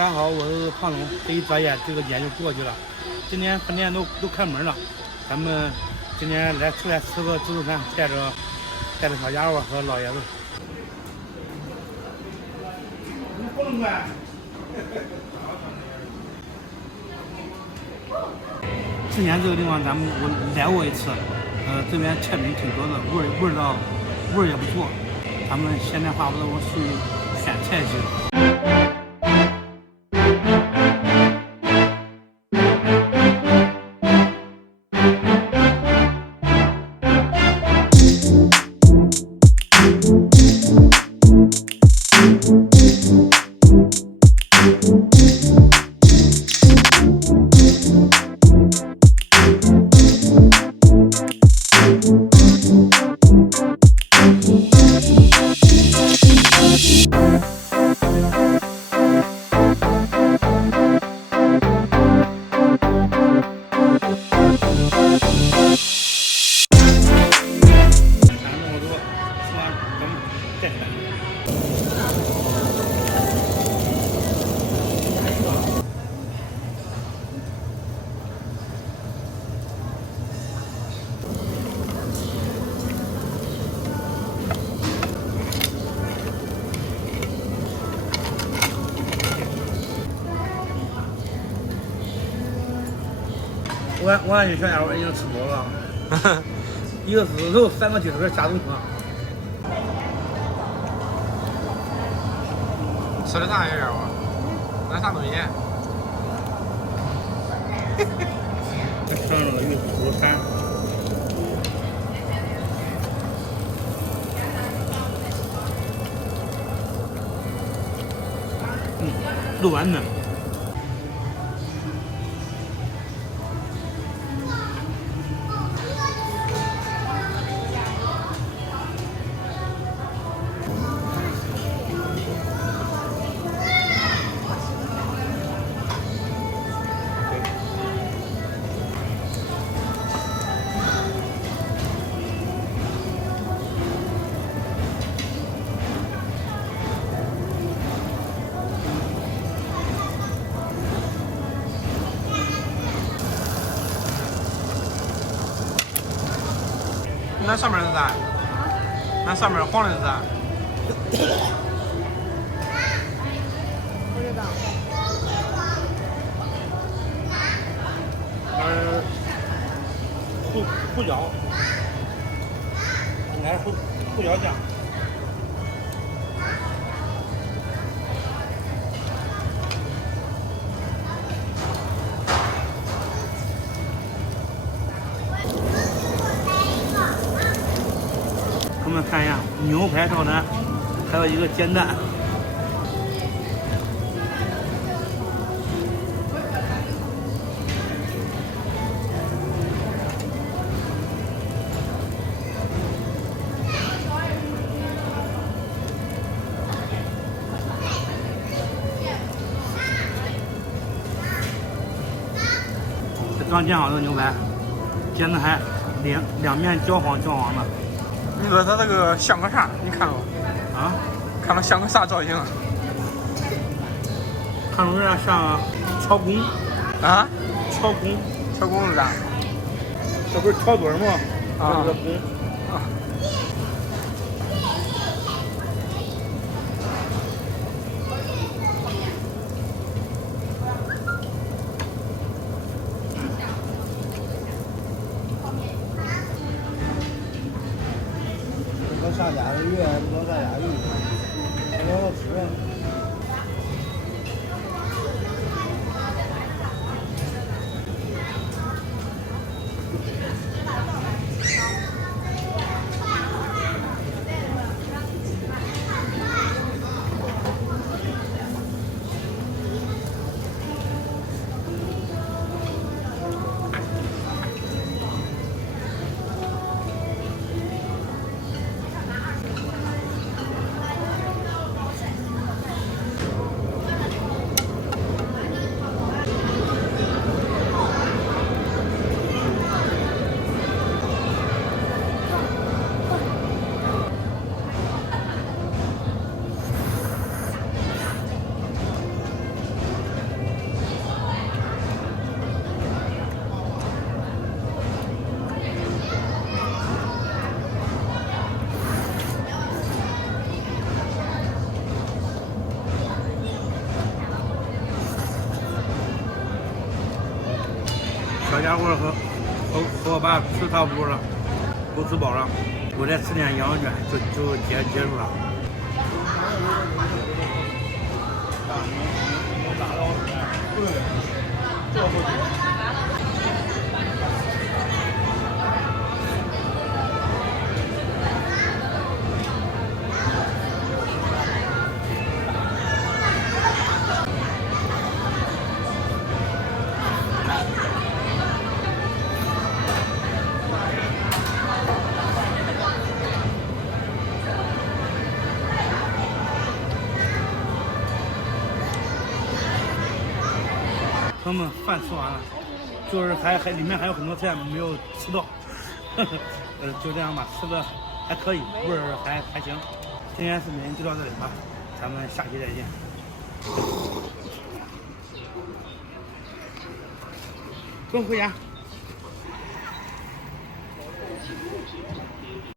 大家好，我是胖龙。这一转眼这个年就过去了，今年饭店都开门了，咱们今年出来吃个自助餐，带着小家伙和老爷子。不能关。之前这个地方我来过一次，这边菜品挺多的，味儿也不错。咱们现在话不多，我属于选菜型。我感觉小家伙已经吃饱了，一个是肉，3个鸡腿加肉汤。吃的啥样啊？那啥东西？上了玉子餐。肉丸子。那上面是啥？那上面黄的是啥？不知道。胡椒，应该是胡椒酱。我们看一下牛排套餐，还有一个煎蛋。这刚煎好的牛排，煎的还两面焦黄的。你说它这个像个啥？你看了啊？看它像个啥造型？看着有点像巧工啊？巧工是啥？这不是巧墩吗？啊。这个工啊。上家的月，不能上家鱼，不能吃。小家伙和我爸吃差不多了，都吃饱了，我再吃点羊肉卷就结束了。朋友们，饭吃完了，就是里面还有很多菜没有吃到，就这样吧，吃的还可以，味儿还行。今天视频就到这里吧，咱们下期再见。不用回家。